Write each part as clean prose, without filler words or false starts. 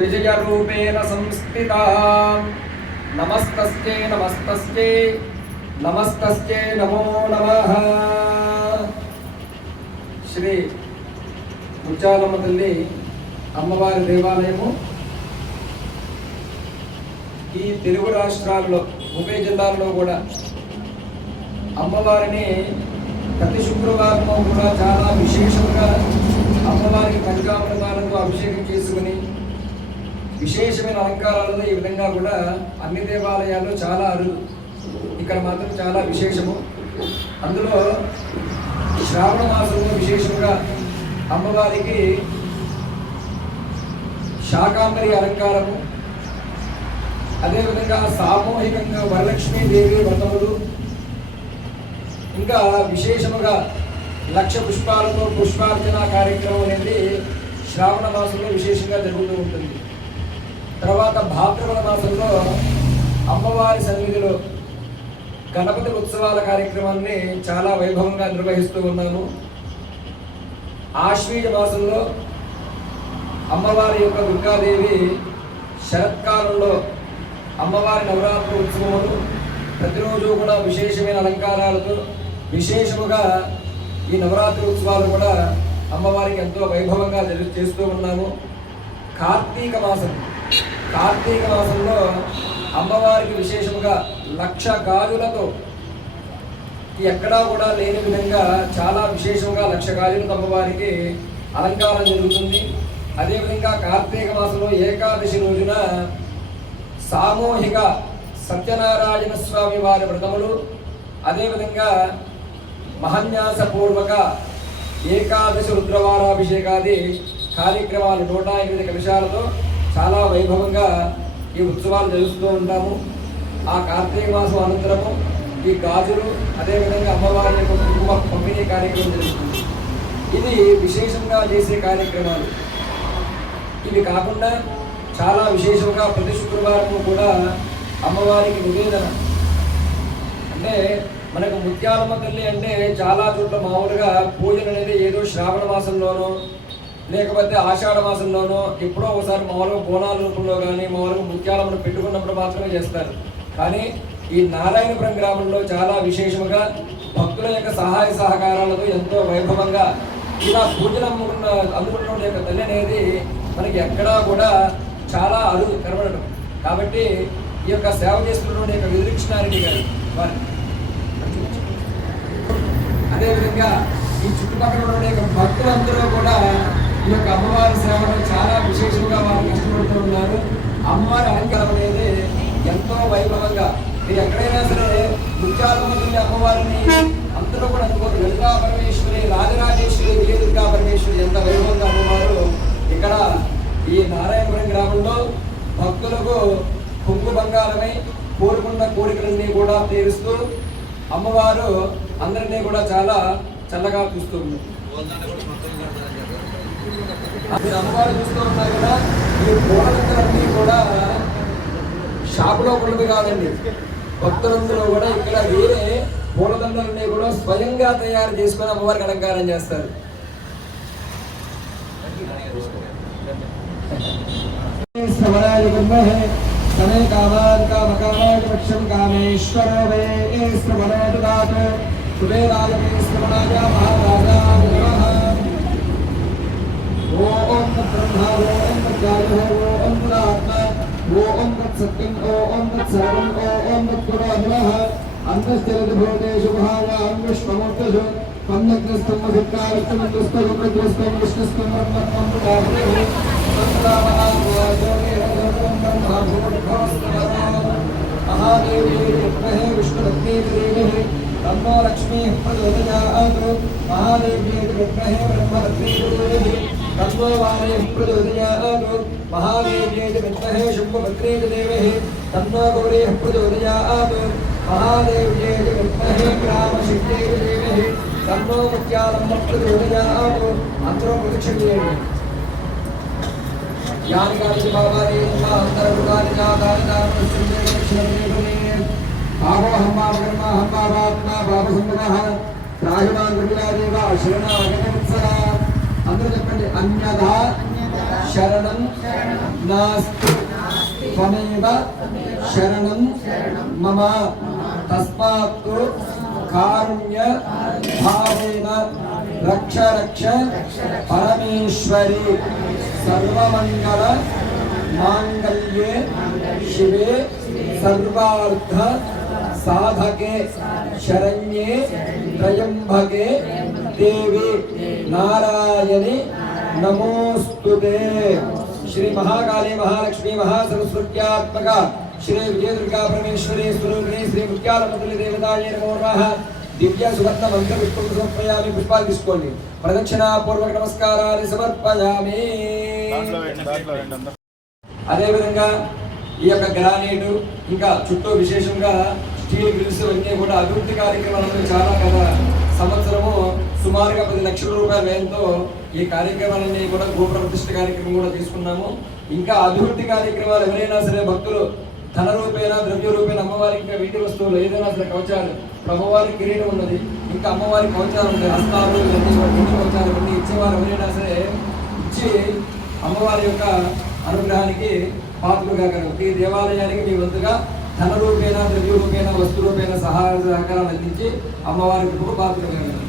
विजयरूपेण संस्थिता नमस्तस्यै नमस्तस्यै नमस्तस्यै नमो नमः। శ్రీ ముత్యాలమ్మ తల్లి అమ్మవారి దేవాలయము ఈ తెలుగు రాష్ట్రాల్లో 30 జిల్లాల్లో కూడా అమ్మవారిని ప్రతి శుక్రవారం కూడా చాలా విశేషంగా అమ్మవారికి పంచామృతాలతో అభిషేకం చేసుకుని విశేషమైన అలంకారాలతో ఈ విధంగా కూడా అన్ని దేవాలయాల్లో చాలా అరుదు, ఇక్కడ మాత్రం చాలా విశేషము. అందులో శ్రావణ మాసంలో విశేషంగా అమ్మవారికి శాకాంబరి అలంకారము, అదేవిధంగా సామూహికంగా వరలక్ష్మీదేవి వ్రతములు, ఇంకా విశేషముగా 1,00,000 పుష్పాలతో పుష్పార్చన కార్యక్రమం అనేది శ్రావణ మాసంలో విశేషంగా జరుగుతూ ఉంటుంది. తర్వాత భాద్రపద మాసంలో అమ్మవారి సన్నిధిలో గణపతి ఉత్సవాల కార్యక్రమాన్ని చాలా వైభవంగా నిర్వహిస్తూ ఉన్నాము. ఆశ్వీజ మాసంలో అమ్మవారి యొక్క దుర్గాదేవి శరత్కాలంలో అమ్మవారి నవరాత్రి ఉత్సవములు ప్రతిరోజు కూడా విశేషమైన అలంకారాలతో విశేషముగా ఈ నవరాత్రి ఉత్సవాలు కూడా అమ్మవారికి ఎంతో వైభవంగా చేస్తూ ఉన్నాము. కార్తీక మాసంలో అమ్మవారికి విశేషముగా 1,00,000 గాజులతో ఎక్కడా కూడా లేని విధంగా చాలా విశేషంగా 1,00,000 గాజులతో అమ్మవారికి అలంకారం జరుగుతుంది. అదేవిధంగా కార్తీక మాసంలో ఏకాదశి రోజున సామూహిక సత్యనారాయణ స్వామి వారి వ్రతములు, అదేవిధంగా మహాన్యాసపూర్వక ఏకాదశి రుద్రవారాభిషేకాది కార్యక్రమాలు 108 కలశాలతో చాలా వైభవంగా ఈ ఉత్సవాలు జరుపుతూ ఉంటాము. ఆ కార్తీక మాసం అనంతరము ఈ గాజులు, అదేవిధంగా అమ్మవారి యొక్క కుంకుమ పంపిణీ కార్యక్రమం జరుగుతుంది. ఇది విశేషంగా చేసే కార్యక్రమాలు. ఇవి కాకుండా చాలా విశేషంగా ప్రతి శుక్రవారం కూడా అమ్మవారికి నివేదన, అంటే మనకు ముత్యాలమ్మ తల్లి అంటే చాలా చోట్ల మామూలుగా పూజలు అనేది ఏదో శ్రావణ మాసంలోనో లేకపోతే ఆషాఢ మాసంలోనో ఎప్పుడో ఒకసారి మామూలుగా బోనాల రూపంలో కానీ మామూలుగా ముత్యాలమ్మను పెట్టుకున్నప్పుడు మాత్రమే చేస్తారు. కానీ ఈ నారాయణపురం గ్రామంలో చాలా విశేషంగా భక్తుల యొక్క సహాయ సహకారాలతో ఎంతో వైభవంగా ఇలా పూజలు అందుకున్న యొక్క తల్లి అనేది మనకి ఎక్కడా కూడా చాలా అరుదు కనబడటం. కాబట్టి ఈ యొక్క సేవ చేస్తున్నటువంటి యొక్క విదృక్షణారెడ్డి గారు వారిని, అదేవిధంగా ఈ చుట్టుపక్కల ఉన్న యొక్క భక్తులందరూ కూడా ఈ యొక్క అమ్మవారి సేవలో చాలా విశేషంగా వారు కష్టపడుతూ ఉన్నారు. అమ్మవారి అలంకారం అనేది ఎంతో వైభవంగా, మీరు ఎక్కడైనా సరే ముత్యాలమ్మ తల్లి అమ్మవారిని అందరూ కూడా అనుకోరు. దుర్గా పరమేశ్వరి, రాజరాజేశ్వరి, విజయ దుర్గా పరమేశ్వరి ఎంత వైభవంగా అమ్మవారు ఇక్కడ ఈ నారాయణపురం గ్రామంలో భక్తులకు కుంకు బంగారమై కోరుకున్న కోరికలన్నీ కూడా తీరుస్తూ అమ్మవారు అందరినీ కూడా చాలా చల్లగా చూస్తుంది. మీరు అమ్మవారు చూస్తూ ఉన్నారు కదా, ఈ పూలదండలన్నీ కూడా షాపులో ఉన్నవి కాదండి. భక్తులందరూ కూడా ఇక్కడ వేరే పూలదండలన్నీ కూడా స్వయంగా తయారు చేసుకొని అమ్మవారికి అలంకారం చేస్తారు. समय कामान् कामकामान् वक्षं कामेश्वरो वे श्रवणो ददातु कुबेराय मे श्रवणाय महाराजाय नमः। ओम ब्रह्मा ओम ज्ञानो ओम आत्मा ओम तत्सत्यं ओम तत्सर्वं ओम तत्पुरो नमः। अन्तश्चरद्भूतेषु भावां विश्वमूर्तिषु पन्नग्रस्तमभिप्रायस्तमग्रस्तमग्रस्तं विष्णुस्तं ब्रह्मत्वं प्रदापयः महादेवी विद्महे विष्णुपत्नीदेवी तन्नो लक्ष्मी प्रचोदयात्। महादेवी विद्महे ब्रह्मपत्नीदेवी तन्नो वाणी प्रचोदयात्। महादेवी विद्महे शुम्भपत्नीदेवी तन्नो गौरी प्रचोदयात्। महादेवी विद्महे ग्रामशक्तिदेवी तन्नो मुत्यालम्ब प्रचोदयात्। अंतरो प्रदक्षिणेयं यानि कानि भावानि अंतरगुणानि जातानि आहो हम्मा कर्म हम्मा वात्मा भावसंगमः राजमान गुरुवादेव शरणागतवत्सला अंदर చెప్పండి अन्यथा शरणं नास्ति त्वमेव शरणं मम तस्मात् कारुण्य भावेन रक्ष रक्ष परमेश्वरी सर्वमंगल मांगल्ये शिवे सर्वार्थ साधके शरण्ये त्र्यंबके देवी नारायणी नमोस्तुते। श्री महाकाली महालक्ष्मी महासरस्वत्यात्मक श्री विजय दुर्गा परमेश्वरी स्वरूपिणी श्री मुख्यालमतुल्य देवताये नमो नमः। दिव्य सुवर्ణ మంత్ర పుష్పం సమర్పయామి పుష్పాలు తీసుకోండి ప్రదక్షిణ పూర్వక నమస్కారాలు సమర్పయామి। అదే విధంగా ఈ యొక్క గ్రానైట్ ఇంకా చుట్టూ విశేషంగా స్టీల్ గ్రిల్స్ అన్నీ కూడా అభివృద్ధి కార్యక్రమాలను చాలా గత సంవత్సరము సుమారుగా 10 లక్షల రూపాయల వ్యయంతో ఈ కార్యక్రమాలన్నీ కూడా గోపుర ప్రతిష్ఠ కార్యక్రమం కూడా తీసుకున్నాము। ఇంకా అభివృద్ధి కార్యక్రమాలు ఎవరైనా సరే భక్తులు ధన రూపేణ ద్రవ్య రూపేణ అమ్మవారికి ఇంకా వీటి వస్తువులు ఏదైనా సరే కవచాలు అమ్మవారి కిరీటం ఉన్నది ఇంకా అమ్మవారి కవచాలు ఉంటాయి హస్తాలు ఇవన్నీ కవచాలు ఇవన్నీ ఇచ్చేవారు ఎవరైనా సరే ఇచ్చి అమ్మవారి యొక్క అనుగ్రహానికి పాత్రలు కాగలరు। ఈ దేవాలయానికి మీ వంతుగా ధన రూపేణ ద్రవ్య రూపేణ వస్తు రూపేణ సహాయ సహకారాలు అందించి అమ్మవారికి కూడా పాత్రలు కాగలరు।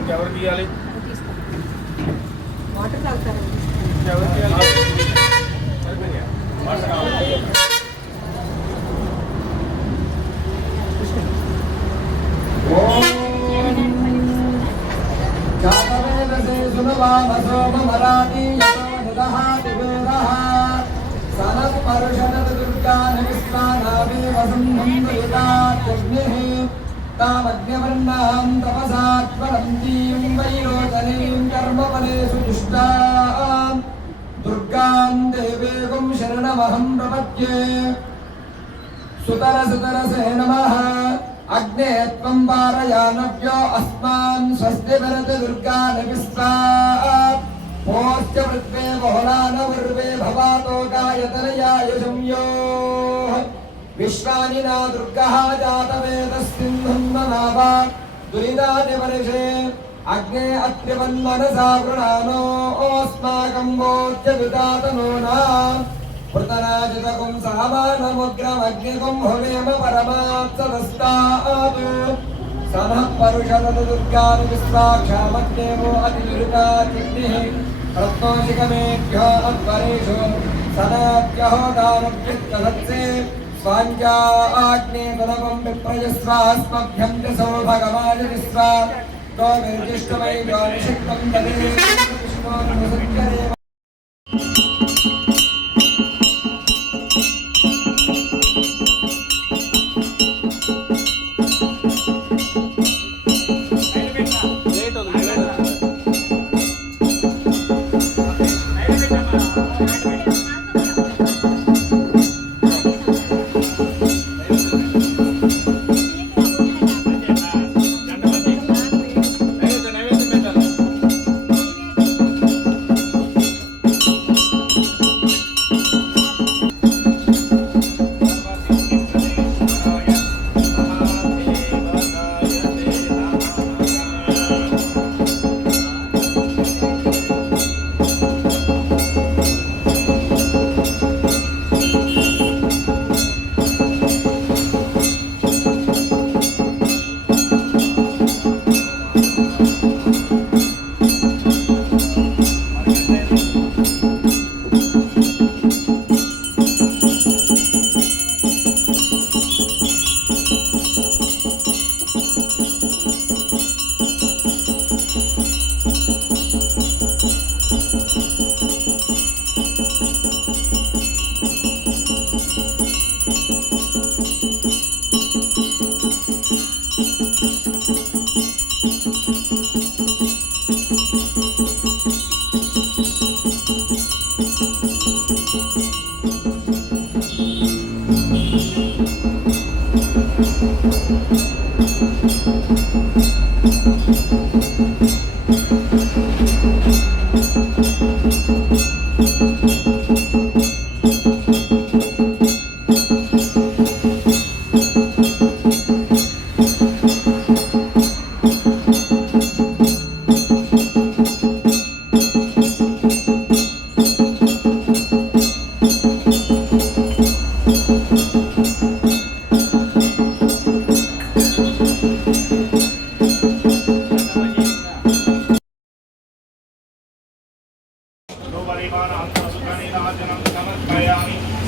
ఇంకెవరికి ఇవ్వాలి వాటర్ తాగుతారు तामग्निवर्णां तपसात्वरन्तीं वैरोचनीं कर्मफलेषु जुष्टां दुर्गां देवीं शरणमहं प्रपद्ये। सुतरसे नमः अग्ने त्वं पारयानव्यो अस्मान् स्वस्ति भरति दुर्गानविस्वा पोश्च पृथ्वे बहुलानवर्वे भवातो गायतनयायुषं योः विश्वानि न दुर्गः जातवेदस्सिन्धुं नावा दुरिदादिवर्षे अग्ने अत्रिवन्मनसा वृणानो अस्माकं वोच्यविदातनो न पृतराजितकुं सामानमुग्रमग्निकुं हुवेम परमात्सदस्तात् सनः परुषदतु दुर्गानि विश्वाक्षामग्नेवो अतिदुरिताग्निः रत्नोशिखमेभ्यो अध्वरेषु सनाद्यहो दानव्युत्तधत्से स्वाञ्जा आग्ने तनवं विप्रयस्वास्मभ्यं च सौभगवाय विश्वा तो निर्दिष्टमयि ज्योतिषिक्तं तदे विष्णोर्मुसञ्चरे।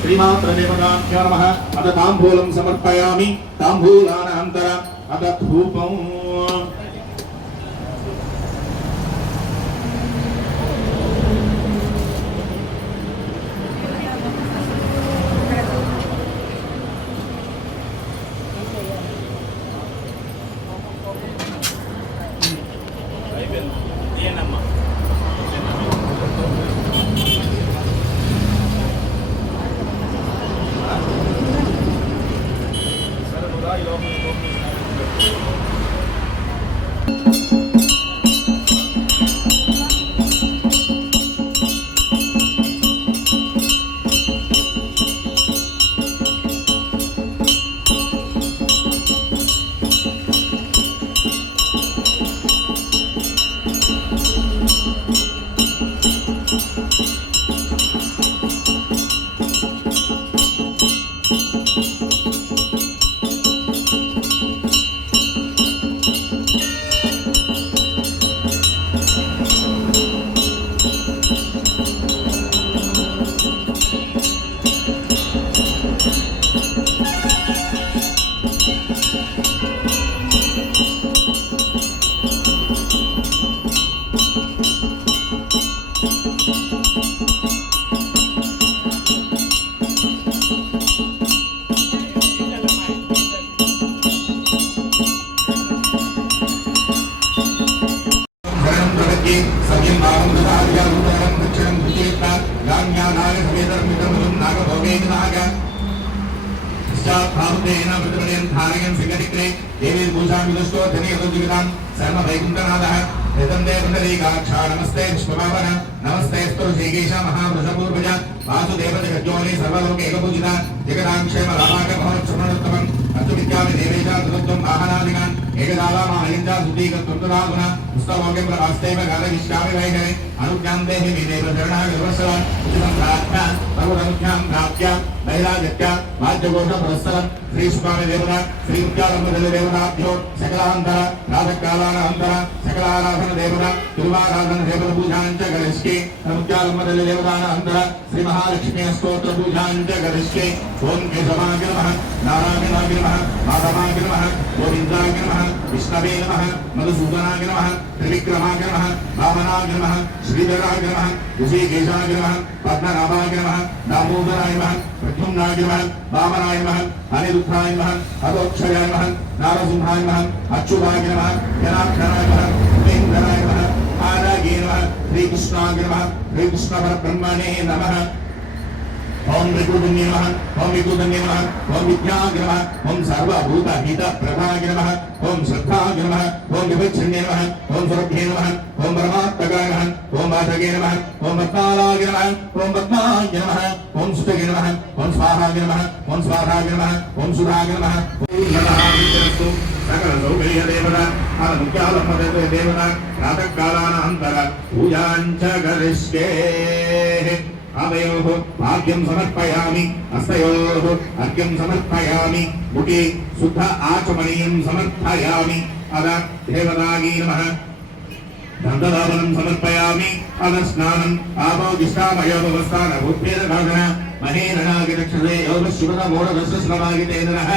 श्रीमात्रदेवताभ्यो नमः अथ ताम्बूलं समर्पयामि ताम्बूलानन्तरं अथ धूपम् नमस्ते विष्णुभावन नमस्ते स्तुषेकेश महावृषपूर्वज वासुदेव जगज्योनि सर्वलोके एकपूजिता जगदाक्षेम रामाक भवनक्षमणोत्तमम् अस्तुविद्यामि देवेशा सुलब्धं वाहनादिकान् एकदावामायञ्जा सुदीकत्वन्तरागुण पुस्तलोके प्रवास्तेव गालविष्यामि वैहरे अनुज्ञां देहि मे देव शरणाय सर्वस्वं उचितं प्रार्थना सर्वदनुज्ञां प्राप्य नैराजत्य वाद्यघोष पुरस्सरं श्री स्वामी देवता श्री मुख्यालंबदल देवताभ्यो सकलांतर राजकालानंतर सकलाराधन देवता तिरुवाराधन देवता पूजांच करिष्ये मुख्यालंबदल देवतानंतर श्री महालक्ष्मी स्तोत्र पूजांच करिष्ये ओम केशवाय नमः नारायणाय नमः माधवाय नमः गोविंदाय नमः विष्णवे नमः मधुसूदनाय नमः त्रिविक्रमाय नमः वामनाय नमः श्रीधराय नमः ऋषिकेशाय नमः पद्मनाभाय नमः दामोदराय नमः प्रद्युम्नाय नमः वामनाय नमः अनिरुद्धाय नमः अदोक्षयाय नमः नारसिंहाय नमः अच्युताय नमः जनार्दनाय नमः उपेन्द्राय नमः आरागे नमः श्रीकृष्णाय नमः श्रीकृष्ण परब्रह्मणे नमः ओम विकुदन्ये नमः ओम विकुदन्ये नमः ओम विद्याय नमः ओम सर्वभूत हित प्रभाय नमः ओम श्रद्धाय नमः ओम विभच्छन्ये नमः ओम सुरभ्ये नमः ओम परमात्मकाय नमः ओम वाचके नमः ओम पद्मालाय नमः ओम पद्माय नमः ओम सुतगे नमः ओम स्वाहाय नमः ओम स्वाहाय नमः ओम सुधाय नमः ओम नमः विष्णु सकल सौकर्य देवता अनुज्ञालंबदे देवता प्रातःकालानंतर पूजाञ्च करिष्ये आवयोः भाग्यं समर्पयामि हस्तयोः अर्घ्यं समर्पयामि मुखे शुद्ध आचमनीयं समर्पयामि अद देवतायै नमः దండదాపనం సమర్పయామి అదస్నానం ఆపోగిష్టామయోపస్థాన ఉద్భేదనాదన మహేరణాగిరక్షదే యోగశివన మూఢదశశ్రమాగితేంద్రః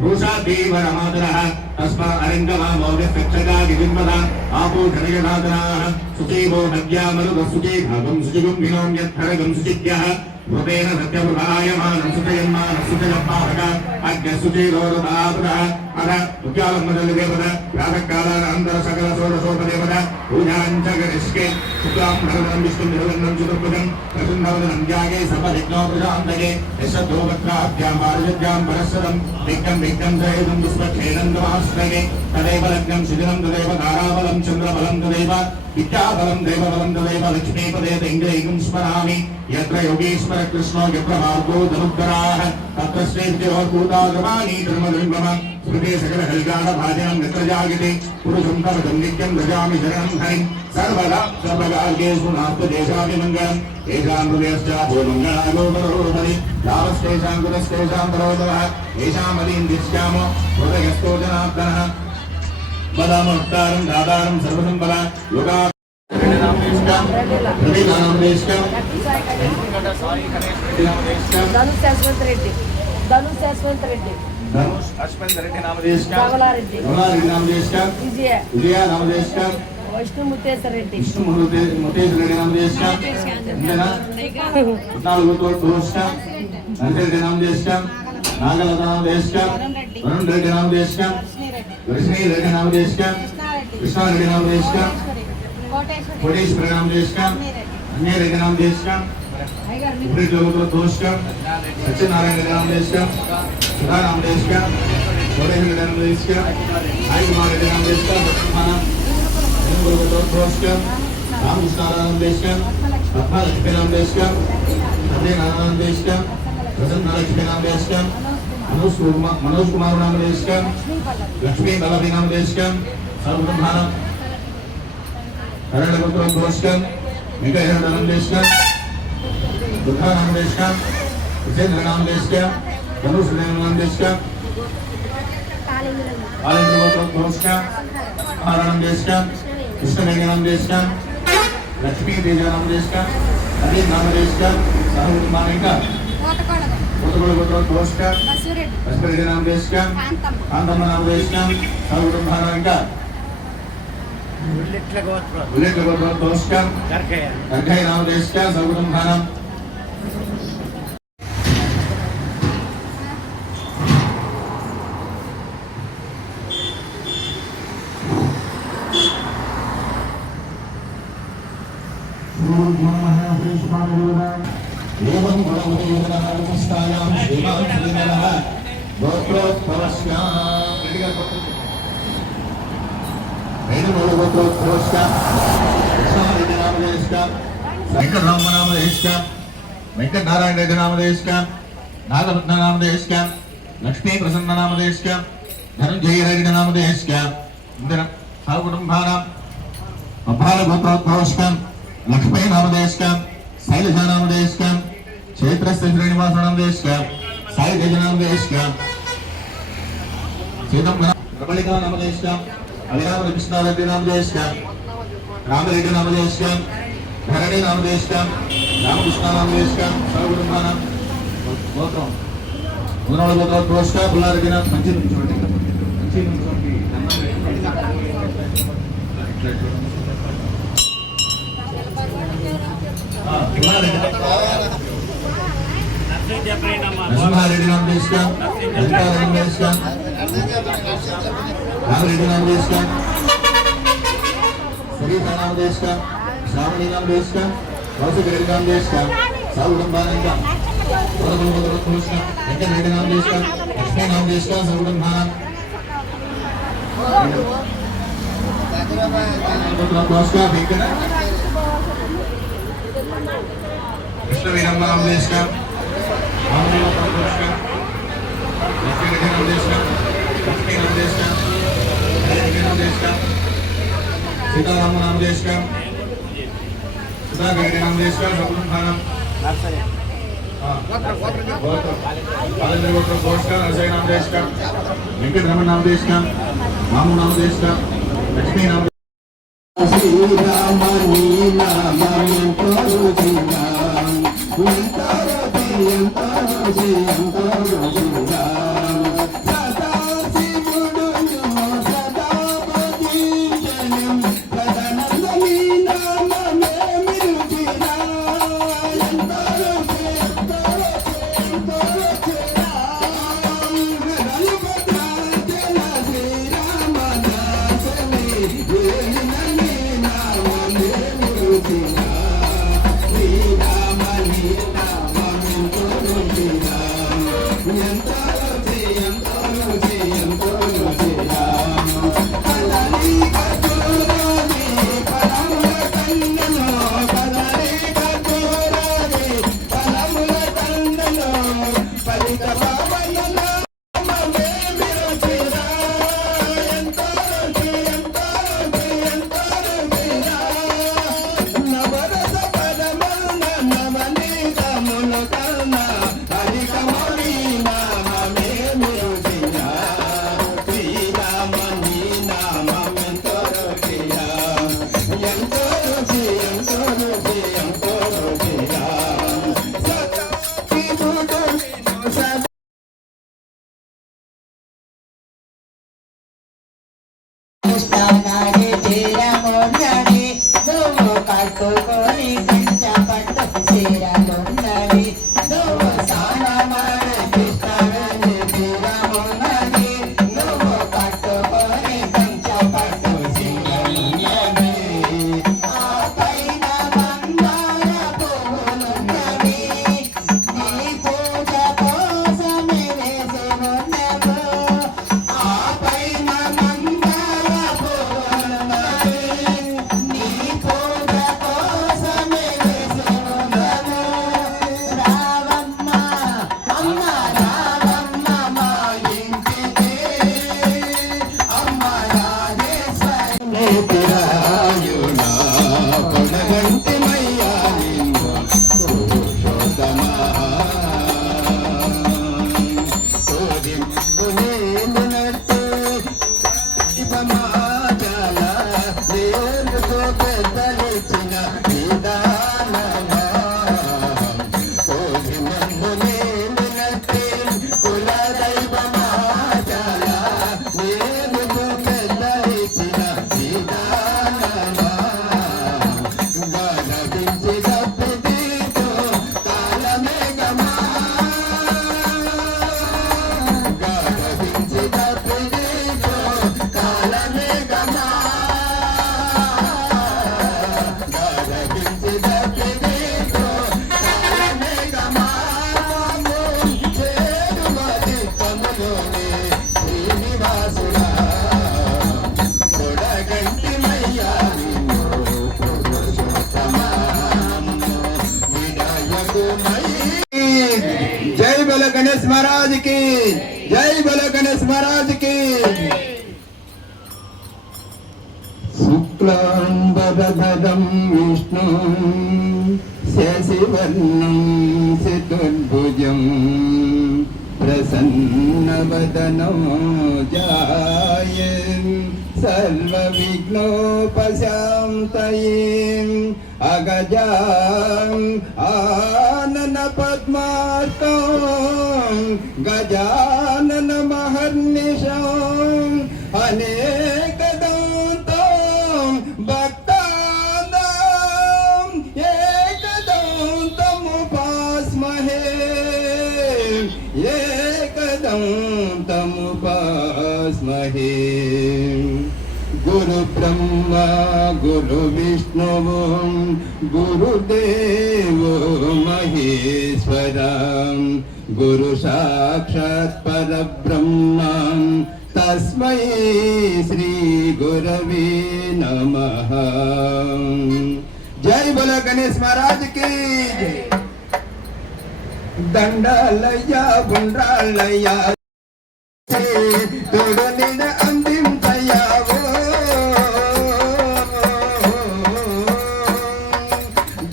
భూషాదీవరమాదరః తస్మా అరంగమామోగక్షగాగిరిన్మద ఆపోధనయనాదనాః సుచైవో నద్యామరుదసుచే భాగం సుచిగం వినోమ్యత్తరగం సుచిత్యః భూతేన సత్యవృధాయమానం సుచయన్మాన సుచయపాహక అగ్నిసుచైరోరదాపురః అద ఉద్యాలమ్మదలిదేవత ప్రాతకాలానంతర సకల షోడశోపదేవత పూజాంచ గరిష్కే శుక్లాం భరతం విష్ణుం నిరవన్నం చతుర్భుజం ప్రసన్నవదనం ధ్యాగే సర్వవిఘ్నో ప్రశాంతకే యశోభద్రాభ్యాం పారిజభ్యాం పరస్పరం విఘ్నం విఘ్నం సహితం పుష్పక్షేణం నమః తదేవ లగ్నం శిథిలం తదేవ తారాబలం చంద్రబలం తదేవ విద్యాబలం దేవబలం తదేవ లక్ష్మీపదే ఇంద్రైకం స్మరామి యత్ర యోగేశ్వర కృష్ణో యత్ర మార్గో ధనుద్ధరాః తత్ర శ్రేష్ఠోర్భూతాగమాని ధర్మధర్మమ స్మృతే సకల కల్యాణ భాజనం నిత్ర జాగతే పురుషం తమదం నిత్యం భజామి శరణం హరిం సర్వదా సర్వకార్యేషు నాస్తి దేశామి మంగళం ఏషాం హృదయశ్చాభో మంగళాగో పరోహరి లాభస్తేషాం కులస్తేషాం పరోధవః ఏషాం అదీందిశ్యామో హృదయస్థో జనార్దనః వదామోక్తారం దాదారం సర్వసంపద యోగా ధనుష్ యశ్వంత్ రెడ్డి ధనుష్ అశ్వంత్ రెడ్డి నామదేశకం ధవలారెడ్డి నామదేశకం విజయ నామదేశకం విష్ణు ముత్తేశ్వర రెడ్డి ముతేశ్వర రెడ్డి నామదేశకం ఇంతేనా 14 తోషకం నరసింహ నామదేశకం నాగలత నామదేశకం వరుణ్ రెడ్డి నామదేశకం లక్ష్మీ రెడ్డి నామదేశకం కృష్ణారెడ్డి నామదేశకం కోటేశ్వర నామదేశకం అన్య రెడ్డి నామదేశకం ఉపరి తోషకం సత్యనారాయణ రెడ్డి నామదేశకం సుధా నామదేశకం కోటేశ్వర రెడ్డి నామదేశకం సాయి కుమార్ రెడ్డి నామదేశకం తోషకం రామకృష్ణారాయణ నామదేశకం రత్నలక్ష్మీ నామదేశకం సత్యనారాయణ దేశకం ప్రసన్న లక్ష్మీ నామదేశకం మనోజ్ కుమార్ నామదేశకం లక్ష్మీ బలభి నామదేశకం సర్వబ్రహ్మానం కరణపుత్ర ఘోషకం మిగహర నామదేశకం దుర్గా నామదేశకం విజేంద్ర నామదేశకం ధనుష్ నామదేశకం ఆనందపుత్ర ఘోషకం మహారాణం దేశకం కృష్ణవేణి నామదేశకం లక్ష్మీ తేజ నామదేశకం అదే నామదేశకం సర్వబ్రహ్మానం ఇంకా కోటగొడ ఘోషకం బసిరెడ్డి నామదేశకం కాంతమ్మ నామదేశకం సర్వబ్రహ్మానం ఇంకా ఉల్లేఖ దోషకం గర్గయ నామదేశకం సర్వబ్రహ్మానం ఏవం గుణముదీర్ఘనామస్తాయాం శ్రీమాన్ శ్రీమలః గోత్రోత్పవస్యాం వేణుగోత్రోత్పవస్యాం కృష్ణారెడ్డి నామదేశకం వెంకటరామ నామదేశకం వెంకటనారాయణ రెడ్డి నామదేశకం నాగరత్న నామదేశకం లక్ష్మీ ప్రసన్న నామదేశకం ధనంజయ రెడ్డి నామదేశకం ఇందిరం సకుటుంబానాం అబ్బాల గోత్రోత్పవస్యాం లక్ష్మీ నామదేశకం శైలజ నామదేశకం క్షేత్రస్థ శ్రీనివాస నామదేశకం సాయి తేజ నామదేశకం ప్రబలికా నామదేశకం అలిరామ కృష్ణారెడ్డి నామదేశకం రామరెడ్డి నామదేశకం ధరణి నామదేశకం రామకృష్ణ నామదేశకం సర్వకుటుంబానం గోత్రం మునోళ గోత్ర దోషక పుల్లారెడ్డి నామ మంచి నుంచి నరసింహారెడ్డి నామదేశకం నామదేశకం రామరెడ్డి నామదేశకం సునీత నామదేశకం శ్రావణి నామదేశకం కౌశికరెడ్డి నామదేశకం సర్వకుటుంబానంగా వెంకటరెడ్డి నామదేశకం లక్ష్మీ నామదేశకం సర్వకుటుంబానం కృష్ణవీరమ్మ నామదేశకం సీతారామ నామదేశకం సుధాకర్ నామదేశకం సకుటుంబానం నరసయ్య నామదేశకం వెంకటరమణ నామదేశకం మాము నామదేశకం లక్ష్మీ నామదేశకం जय बोलो गणेश महाराज की, जय बोलो गणेश महाराज की। शुक्लांबरधरं विष्णु शशिवर्णं चतुर्भुजं प्रसन्नवदनो ध्यायेत् सर्वविघ्नोपशान्तये अगजां आनन पद्मार्कं गजानन महर्निशं अनेकदन्तं भक्तानां एकदन्तमुपास्महे एकदन्तमुपास्महे। गुरु ब्रह्मा गुरु विष्णु गुरुदेवो महेश्वरा गुरु साक्षात् परब्रह्मा तस्मै श्री गुरवे नमः। जय बोलो गणेश महाराज की। దండాలయ్యా గుండ్రాళ్ళయ్యా తోడు నిన్న అందించయ్యావో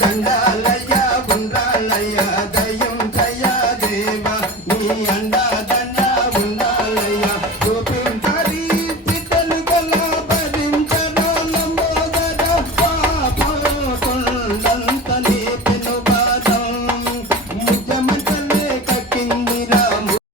దండాలయ్యా గుండ్రాళ్ళయ్యా దయ్యం చయ్యా